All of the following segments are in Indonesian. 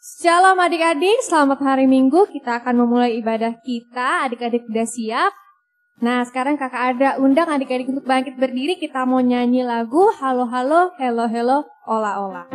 Shalom adik-adik, selamat hari Minggu. Kita akan memulai ibadah kita. Adik-adik sudah siap? Nah, sekarang kakak ada undang adik-adik untuk bangkit berdiri. Kita mau nyanyi lagu Halo Halo, Hello Hello, Ola Ola.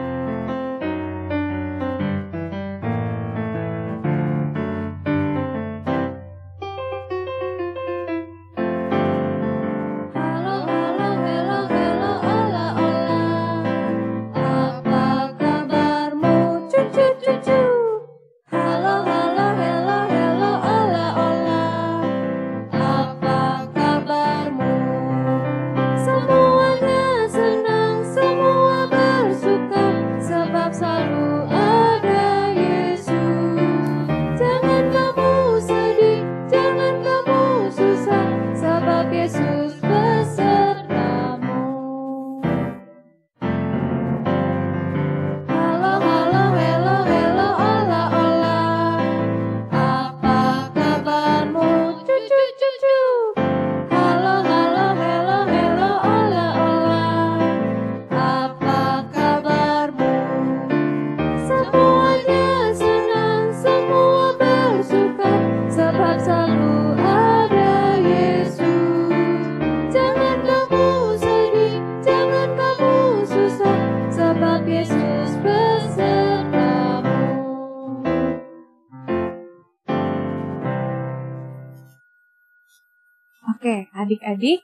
Oke, adik-adik,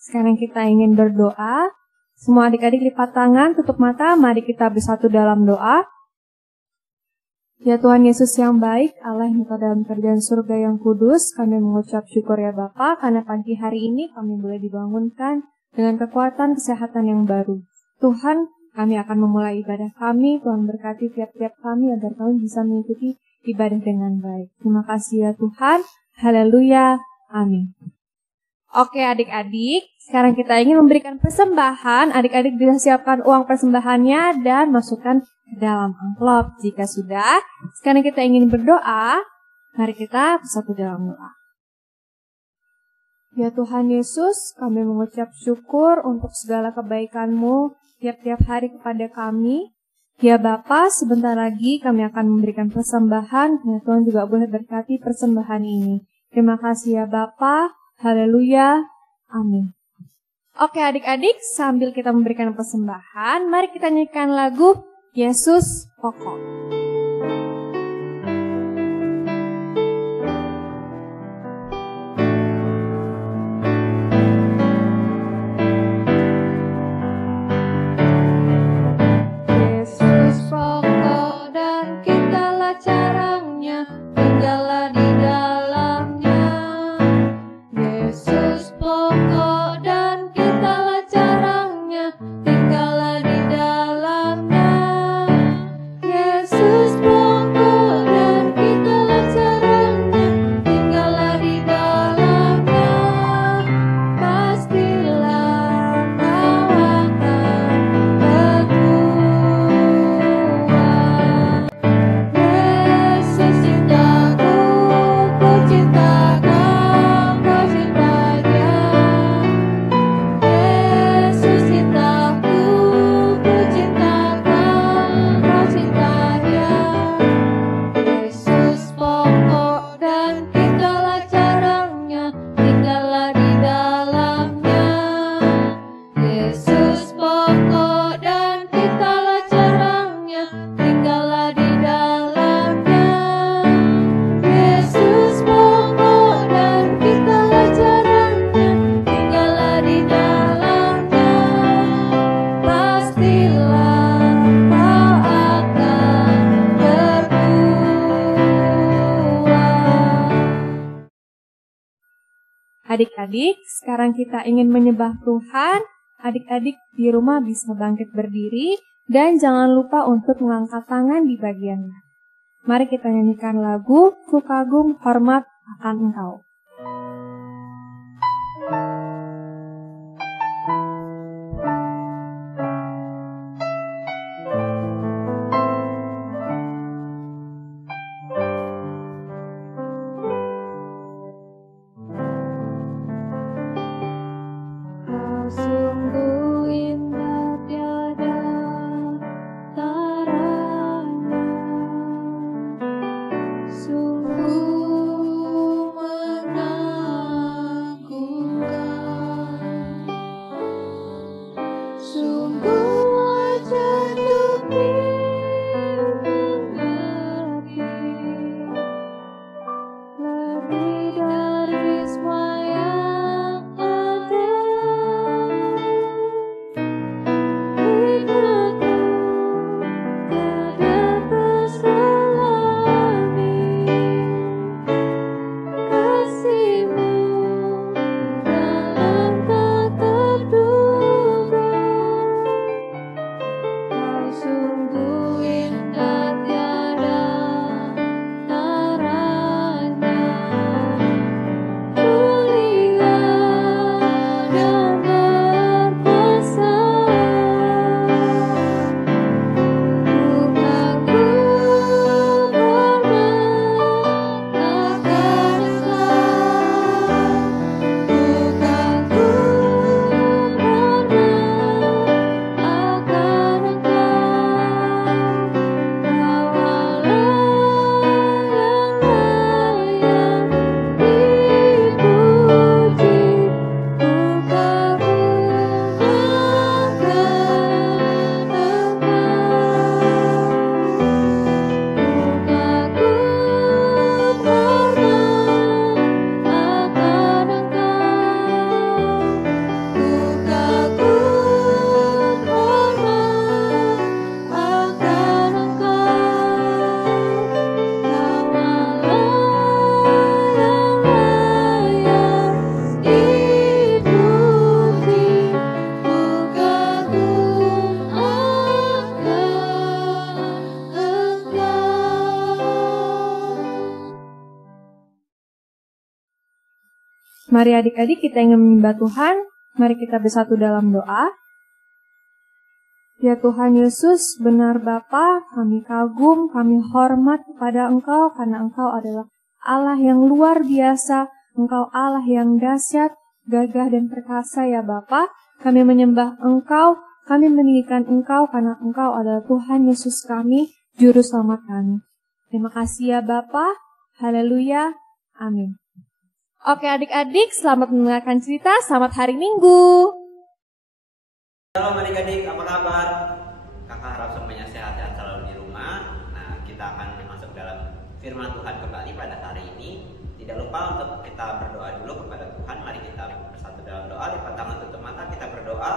sekarang kita ingin berdoa. Semua adik-adik lipat tangan, tutup mata, mari kita bersatu dalam doa. Ya Tuhan Yesus yang baik, Allah yang Engkau dalam kerjaan surga yang kudus, kami mengucap syukur ya Bapa, karena pagi hari ini kami boleh dibangunkan dengan kekuatan kesehatan yang baru. Tuhan, kami akan memulai ibadah kami, Tuhan berkati tiap-tiap kami agar kami bisa mengikuti ibadah dengan baik. Terima kasih ya Tuhan, haleluya, amin. Oke adik-adik, sekarang kita ingin memberikan persembahan. Adik-adik bisa siapkan uang persembahannya dan masukkan ke dalam amplop. Jika sudah, sekarang kita ingin berdoa. Mari kita bersatu dalam doa. Ya Tuhan Yesus, kami mengucap syukur untuk segala kebaikan-Mu tiap-tiap hari kepada kami. Ya Bapa, sebentar lagi kami akan memberikan persembahan. Ya Tuhan juga boleh berkati persembahan ini. Terima kasih ya Bapa. Haleluya, amin. Oke adik-adik, sambil kita memberikan persembahan, mari kita nyanyikan lagu Yesus Pokok. Yesus pokok dan kitalah carangnya, tinggallah di dalamnya. Yesus pokok dan kitalah carangnya, tinggallah di dalamnya. Yesus pokok dan kitalah carangnya, tinggallah di dalamnya. Pastilah kau akan berbuah. Yesus cintaku, ku cinta kau, kau cinta dia. Yesus cintaku, ku cinta kau, kau cinta dia. Yesus pokok dan kitalah carangnya, tinggallah di dalamnya. Yesus pokok dan kitalah carangnya, tinggallah di dalamnya. Yesus pokok dan kitalah carangnya, tinggallah di dalamnya. Pastilah kau akan berbuah. Adik-adik, sekarang kita ingin menyembah Tuhan. Adik-adik di rumah bisa bangkit berdiri dan jangan lupa untuk mengangkat tangan di bagiannya. Mari kita nyanyikan lagu Ku Kagum Hormat Akan Engkau. Sungguh indah tiada taranya. Mari adik-adik kita ingin menyembah Tuhan, mari kita bersatu dalam doa. Ya Tuhan Yesus, benar Bapa, kami kagum, kami hormat kepada Engkau karena Engkau adalah Allah yang luar biasa, Engkau Allah yang dahsyat, gagah dan perkasa ya Bapa. Kami menyembah Engkau, kami meninggikan Engkau karena Engkau adalah Tuhan Yesus kami, Juru Selamat kami. Terima kasih ya Bapa, haleluya, amin. Oke adik-adik, selamat mendengarkan cerita, selamat hari Minggu. Halo adik-adik, apa kabar? Kakak harap semuanya sehat dan selalu di rumah. Nah, kita akan masuk dalam firman Tuhan kembali pada hari ini. Tidak lupa untuk kita berdoa dulu kepada Tuhan. Mari kita bersatu dalam doa, lipat tangan tutup mata, kita berdoa.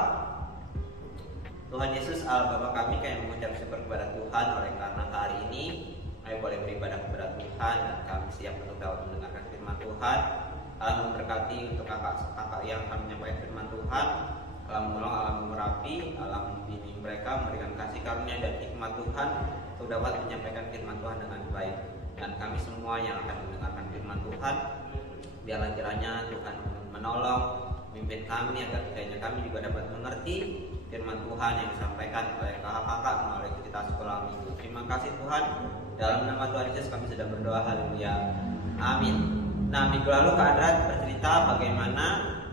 Tuhan Yesus, Allah Bapa kami, kami mengucap syukur kepada Tuhan oleh karena hari ini kami boleh beribadah kepada Tuhan dan kami siap untuk dapat mendengarkan firman Tuhan. Allah memberkati untuk kakak-kakak yang akan menyampaikan firman Tuhan. Allah menolong, Allah memurapi, Allah membimbing mereka, memberikan kasih karunia dan hikmat Tuhan untuk dapat menyampaikan firman Tuhan dengan baik. Dan kami semua yang akan mendengarkan firman Tuhan, biarlah kiranya Tuhan menolong, memimpin kami agar kiranya kami juga dapat mengerti firman Tuhan yang disampaikan oleh kakak-kakak melalui cerita sekolah minggu. Terima kasih Tuhan. Dalam nama Tuhan Yesus kami sudah berdoa, haleluya, amin. Nah, minggu lalu Kak Adra bercerita bagaimana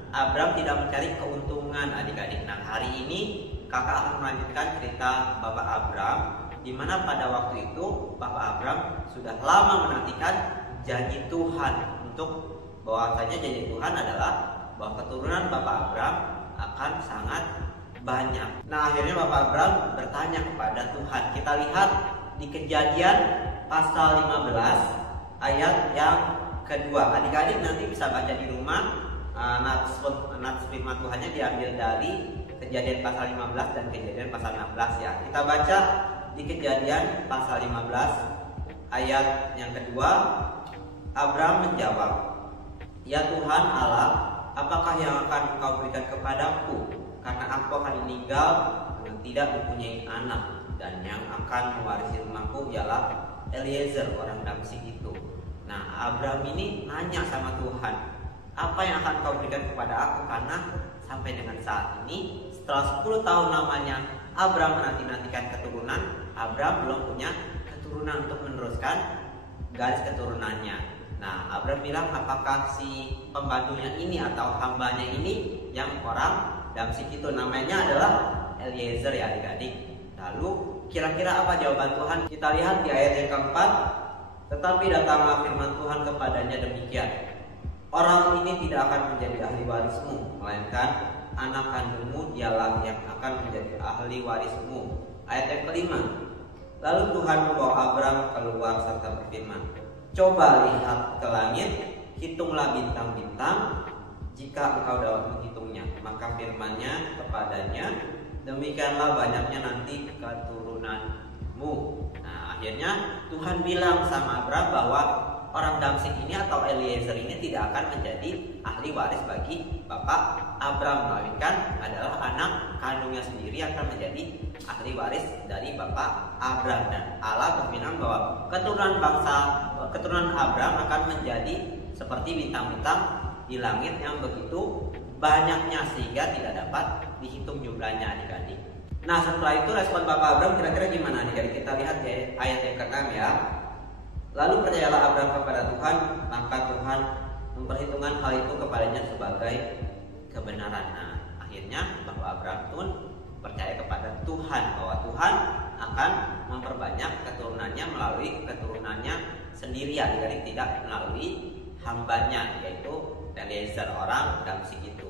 Abram tidak mencari keuntungan adik-adik. Nah, hari ini kakak akan melanjutkan cerita Bapak Abram, di mana pada waktu itu Bapak Abram sudah lama menantikan janji Tuhan untuk bahwasanya janji Tuhan adalah bahwa keturunan Bapak Abram akan sangat banyak. Nah, akhirnya Bapak Abram bertanya kepada Tuhan. Kita lihat di Kejadian pasal 15 ayat yang kedua. Adik-adik nanti bisa baca di rumah. Nats firman Tuhannya diambil dari Kejadian pasal 15 dan Kejadian pasal 16 ya. Kita baca di Kejadian pasal 15 ayat yang kedua. Abram menjawab, "Ya Tuhan Allah, apakah yang akan Engkau berikan kepadaku? Karena aku akan meninggal dan tidak mempunyai anak, dan yang akan mewarisi rumahku ialah Eliezer orang Damsyik itu." Nah, Abram ini nanya sama Tuhan, apa yang akan Kau berikan kepada aku? Karena sampai dengan saat ini, setelah 10 tahun lamanya Abram menanti-nantikan keturunan, Abram belum punya keturunan untuk meneruskan garis keturunannya. Nah, Abram bilang, apakah si pembantunya ini atau hambanya ini yang orang Damsyik itu, namanya adalah Eliezer ya adik-adik. Lalu kira-kira apa jawaban Tuhan? Kita lihat di ayat yang keempat. Tetapi datanglah firman Tuhan kepadanya demikian, orang ini tidak akan menjadi ahli warismu, melainkan anak kandungmu dialah yang akan menjadi ahli warismu. Ayat yang kelima. Lalu Tuhan membawa Abram keluar serta berfirman, coba lihat ke langit, hitunglah bintang-bintang, jika engkau dapat menghitungnya. Maka firman-Nya kepadanya, demikianlah banyaknya nanti keturunanmu. Nah, akhirnya Tuhan bilang sama Abram bahwa orang Damsyik ini atau Eliezer ini tidak akan menjadi ahli waris bagi Bapak Abram, melainkan adalah anak kandungnya sendiri akan menjadi ahli waris dari Bapak Abram. Dan Allah berfirman bahwa keturunan Abram akan menjadi seperti bintang-bintang di langit yang begitu banyaknya sehingga tidak dapat dihitung jumlahnya adik-adik. Nah, setelah itu respon Bapak Abram kira-kira gimana adik-adik? Kita lihat di ayat yang ke-6 ya. Lalu percayalah Abram kepada Tuhan, maka Tuhan memperhitungkan hal itu kepadanya sebagai kebenaran. Nah, akhirnya Bapak Abram pun percaya kepada Tuhan bahwa Tuhan akan memperbanyak keturunannya melalui keturunannya sendiri adik-adik, tidak melalui hambanya yaitu Eliezer orang Damsyik itu.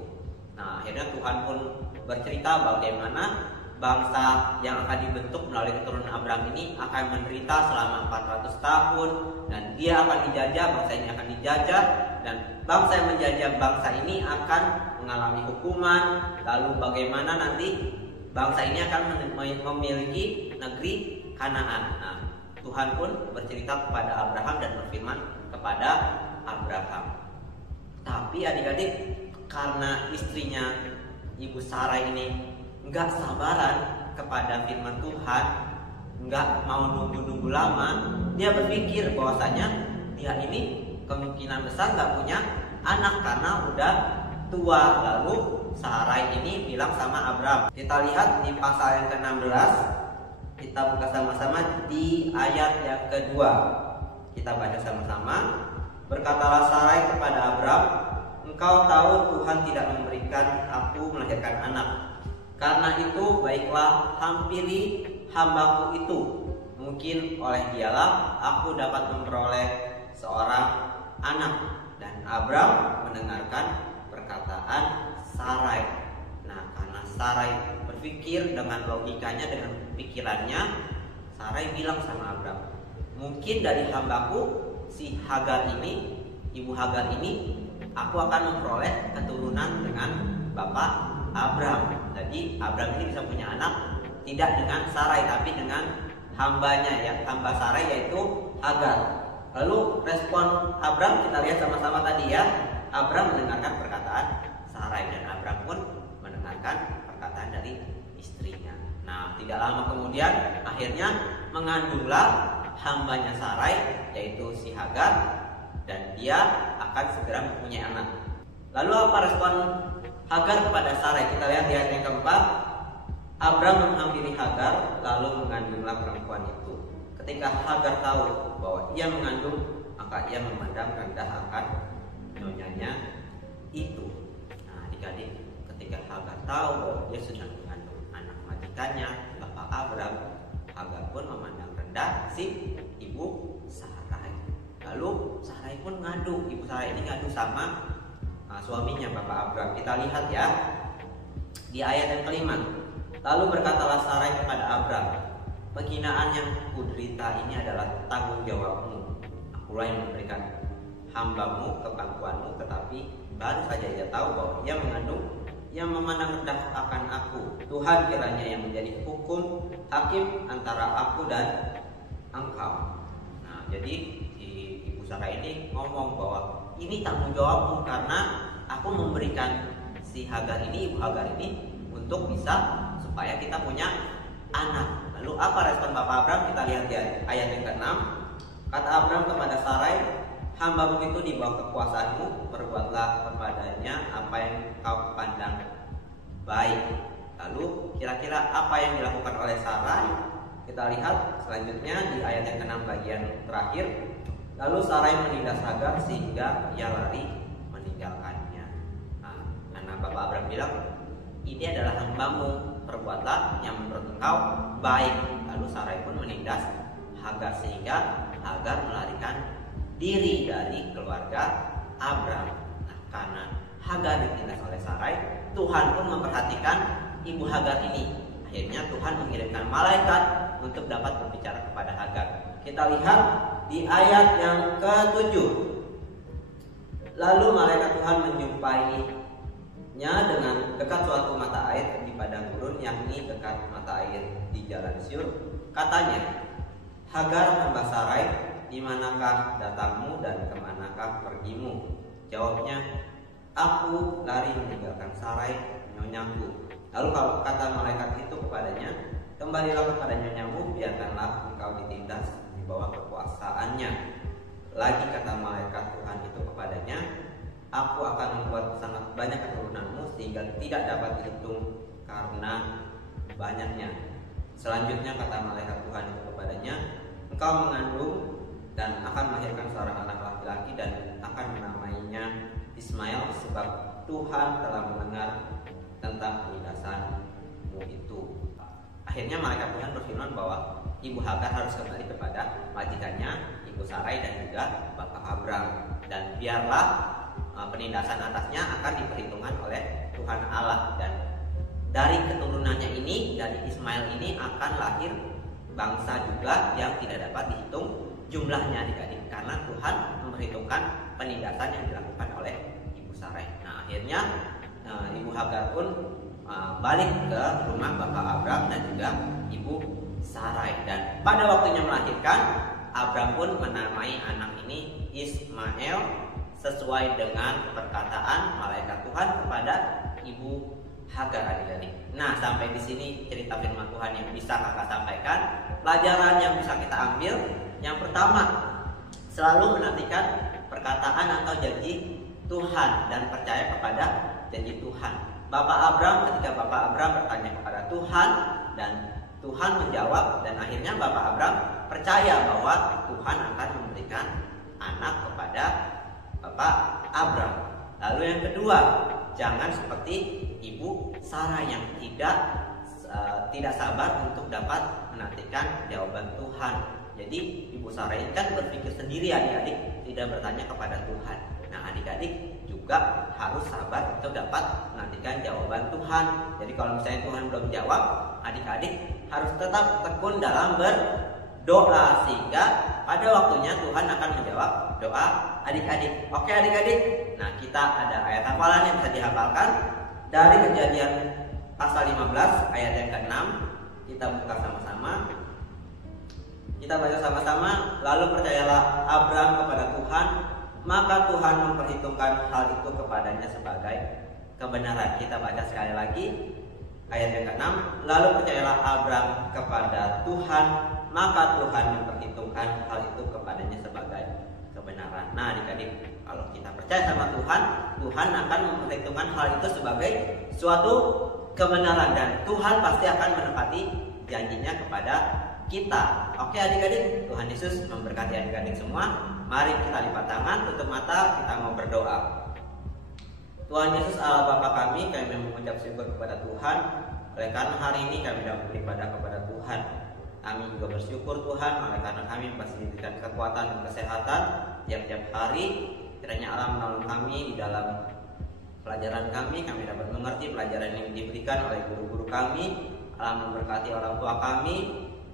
Nah, akhirnya Tuhan pun bercerita bagaimana bangsa yang akan dibentuk melalui keturunan Abram ini akan menderita selama 400 tahun dan dia akan dijajah, bangsa ini akan dijajah, dan bangsa yang menjajah bangsa ini akan mengalami hukuman. Lalu bagaimana nanti bangsa ini akan memiliki negeri Kanaan. Nah, Tuhan pun bercerita kepada Abraham dan berfirman kepada Abraham. Tapi adik-adik, karena istrinya Ibu Sarah ini nggak sabaran kepada firman Tuhan, nggak mau nunggu-nunggu lama, dia berpikir bahwasanya dia ini kemungkinan besar nggak punya anak karena udah tua. Lalu Sarai ini bilang sama Abram. Kita lihat di pasal yang ke-16. Kita buka sama-sama di ayat yang kedua. Kita baca sama-sama. Berkatalah Sarai kepada Abram, "Engkau tahu Tuhan tidak memberikan aku melahirkan anak. Karena itu baiklah hampiri hambaku itu. Mungkin oleh dialah aku dapat memperoleh seorang anak." Dan Abram mendengarkan perkataan Sarai. Nah, karena Sarai berpikir dengan logikanya, dengan pikirannya, Sarai bilang sama Abram, "Mungkin dari hambaku si Hagar ini, ibu Hagar ini, aku akan memperoleh keturunan dengan bapak Abram." Jadi Abram ini bisa punya anak tidak dengan Sarai tapi dengan hambanya, ya, hamba Sarai yaitu Hagar. Lalu respon Abram kita lihat sama-sama tadi, ya. Abram mendengarkan perkataan Sarai dan Abram pun mendengarkan perkataan dari istrinya. Nah, tidak lama kemudian akhirnya mengandunglah hambanya Sarai yaitu si Hagar, dan dia akan segera mempunyai anak. Lalu apa respon Hagar kepada Sarai? Kita lihat di ayat yang keempat. Abram menghampiri Hagar lalu mengandunglah perempuan itu. Ketika Hagar tahu bahwa ia mengandung, maka ia memandang rendah akan nyonyanya itu. Nah, adik-adik, ketika Hagar tahu bahwa dia sedang mengandung anak majikannya, bapak Abram, Hagar pun memandang rendah si ibu Sarai. Lalu Sarai pun ngadu, ibu Sarai ini ngadu sama suaminya bapak Abram. Kita lihat, ya, di ayat yang kelima. Lalu berkatalah Sarai kepada Abram, "Penghinaan yang kuderita ini adalah tanggung jawabmu. Akulah yang memberikan hambamu ke pangkuanmu, tetapi baru saja ia tahu bahwa ia mengandung, ia memandang rendah akan aku. Tuhan kiranya yang menjadi hukum hakim antara aku dan engkau." Nah, jadi ibu Sarai ini ngomong bahwa ini tanggung jawabmu karena aku memberikan si Hagar ini, ibu Hagar ini, untuk bisa supaya kita punya anak. Lalu apa respon bapak Abram? Kita lihat di ayat yang ke-6. Kata Abram kepada Sarai, "Hambamu itu di bawah kekuasaanmu, perbuatlah kepadanya apa yang kau pandang baik." Lalu kira-kira apa yang dilakukan oleh Sarai? Kita lihat selanjutnya di ayat yang ke-6 bagian terakhir. Lalu Sarai menindas Hagar sehingga ia lari meninggalkannya. Nah, karena bapak Abram bilang, "Ini adalah hambamu, perbuatlah yang menurut engkau baik." Lalu Sarai pun menindas Hagar sehingga Hagar melarikan diri dari keluarga Abram. Nah, karena Hagar ditindas oleh Sarai, Tuhan pun memperhatikan ibu Hagar ini. Akhirnya Tuhan mengirimkan malaikat untuk dapat berbicara kepada Hagar. Kita lihat di ayat yang ke-7. Lalu malaikat Tuhan menjumpainya dengan dekat suatu mata air di padang gurun, yakni dekat mata air di jalan Syur. Katanya, "Hagar hamba Sarai, di manakah datangmu dan kemanakah pergimu?" Jawabnya, "Aku lari meninggalkan Sarai, nyonyaku." Lalu kata malaikat itu kepadanya, "Kembalilah kepada nyonyamu, biarkanlah engkau ditindas di bawah kekuasaannya." Lagi kata malaikat Tuhan itu kepadanya, "Aku akan membuat sangat banyak keturunanmu sehingga tidak dapat dihitung karena banyaknya." Selanjutnya kata malaikat Tuhan itu kepadanya, "Engkau mengandung dan akan melahirkan seorang anak laki-laki dan akan menamainya Ismail, sebab Tuhan telah mendengar tentang penindasanmu itu." Akhirnya malaikat Tuhan berfirman bahwa ibu Hagar harus kembali kepada majikannya, ibu Sarai, dan juga bapak Abram, dan biarlah penindasan atasnya akan diperhitungkan oleh Tuhan Allah, dan dari keturunannya ini, dari Ismail ini akan lahir bangsa juga yang tidak dapat dihitung jumlahnya, adik-adik, karena Tuhan memperhitungkan penindasan yang dilakukan oleh ibu Sarai. Nah, akhirnya ibu Hagar pun balik ke rumah bapak Abram dan juga ibu Sarai, dan pada waktunya melahirkan, Abram pun menamai anak ini Ismail sesuai dengan perkataan malaikat Tuhan kepada ibu Hagar, adik-adik. Nah, sampai di sini cerita firman Tuhan yang bisa kakak sampaikan. Pelajaran yang bisa kita ambil, yang pertama, selalu menantikan perkataan atau janji Tuhan dan percaya kepada janji Tuhan. Bapak Abraham, ketika Bapak Abraham bertanya kepada Tuhan dan Tuhan menjawab, dan akhirnya Bapak Abraham percaya bahwa Tuhan akan memberikan anak kepada Bapak Abraham. Lalu yang kedua, jangan seperti Ibu Sarah yang tidak sabar untuk dapat menantikan jawaban Tuhan. Jadi Ibu Sarah ini kan berpikir sendiri, adik-adik, tidak bertanya kepada Tuhan. Nah, adik-adik juga harus sabar untuk dapat menantikan jawaban Tuhan. Jadi kalau misalnya Tuhan belum jawab, adik-adik harus tetap tekun dalam berdoa, sehingga pada waktunya Tuhan akan menjawab doa adik-adik. Oke adik-adik, nah kita ada ayat hafalan yang bisa dihafalkan dari Kejadian pasal 15 ayat yang ke-6. Kita buka sama-sama. Kita baca sama-sama. Lalu percayalah Abraham kepada Tuhan, maka Tuhan memperhitungkan hal itu kepadanya sebagai kebenaran. Kita baca sekali lagi ayat yang ke-6. Lalu percayalah Abraham kepada Tuhan, maka Tuhan memperhitungkan hal itu kepadanya sebagai kebenaran. Nah adik-adik, kalau kita percaya sama Tuhan, Tuhan akan memperhitungkan hal itu sebagai suatu kebenaran, dan Tuhan pasti akan menepati janjinya kepada kita. Oke adik-adik, Tuhan Yesus memberkati adik-adik semua. Mari kita lipat tangan, tutup mata, kita mau berdoa. Tuhan Yesus Allah Bapa kami mengucap syukur kepada Tuhan oleh karena hari ini kami dapat beribadah kepada Tuhan. Kami juga bersyukur Tuhan oleh karena kami masih diberikan kekuatan dan kesehatan tiap-tiap hari. Kiranya Allah menolong kami di dalam pelajaran kami dapat mengerti pelajaran yang diberikan oleh guru-guru kami. Allah memberkati orang tua kami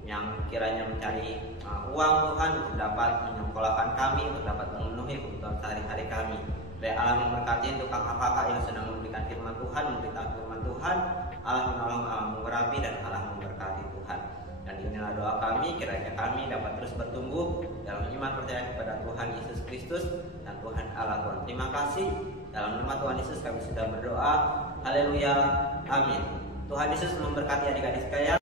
yang kiranya mencari uang Tuhan untuk dapat menyekolahkan kami, untuk dapat memenuhi kebutuhan sehari-hari kami. Biar Allah memberkati untuk kakak-kakak yang sedang memberikan firman Tuhan, memberitakan firman Tuhan. Allah menolong, Allah mengurapi, dan Allah memberkati Tuhan. Dan inilah doa kami, kiranya kami dapat terus bertumbuh dalam iman percaya kepada Tuhan Yesus Kristus dan Tuhan Allah Tuhan. Terima kasih. Dalam nama Tuhan Yesus kami sudah berdoa. Haleluya. Amin. Tuhan Yesus memberkati adik-adik sekalian.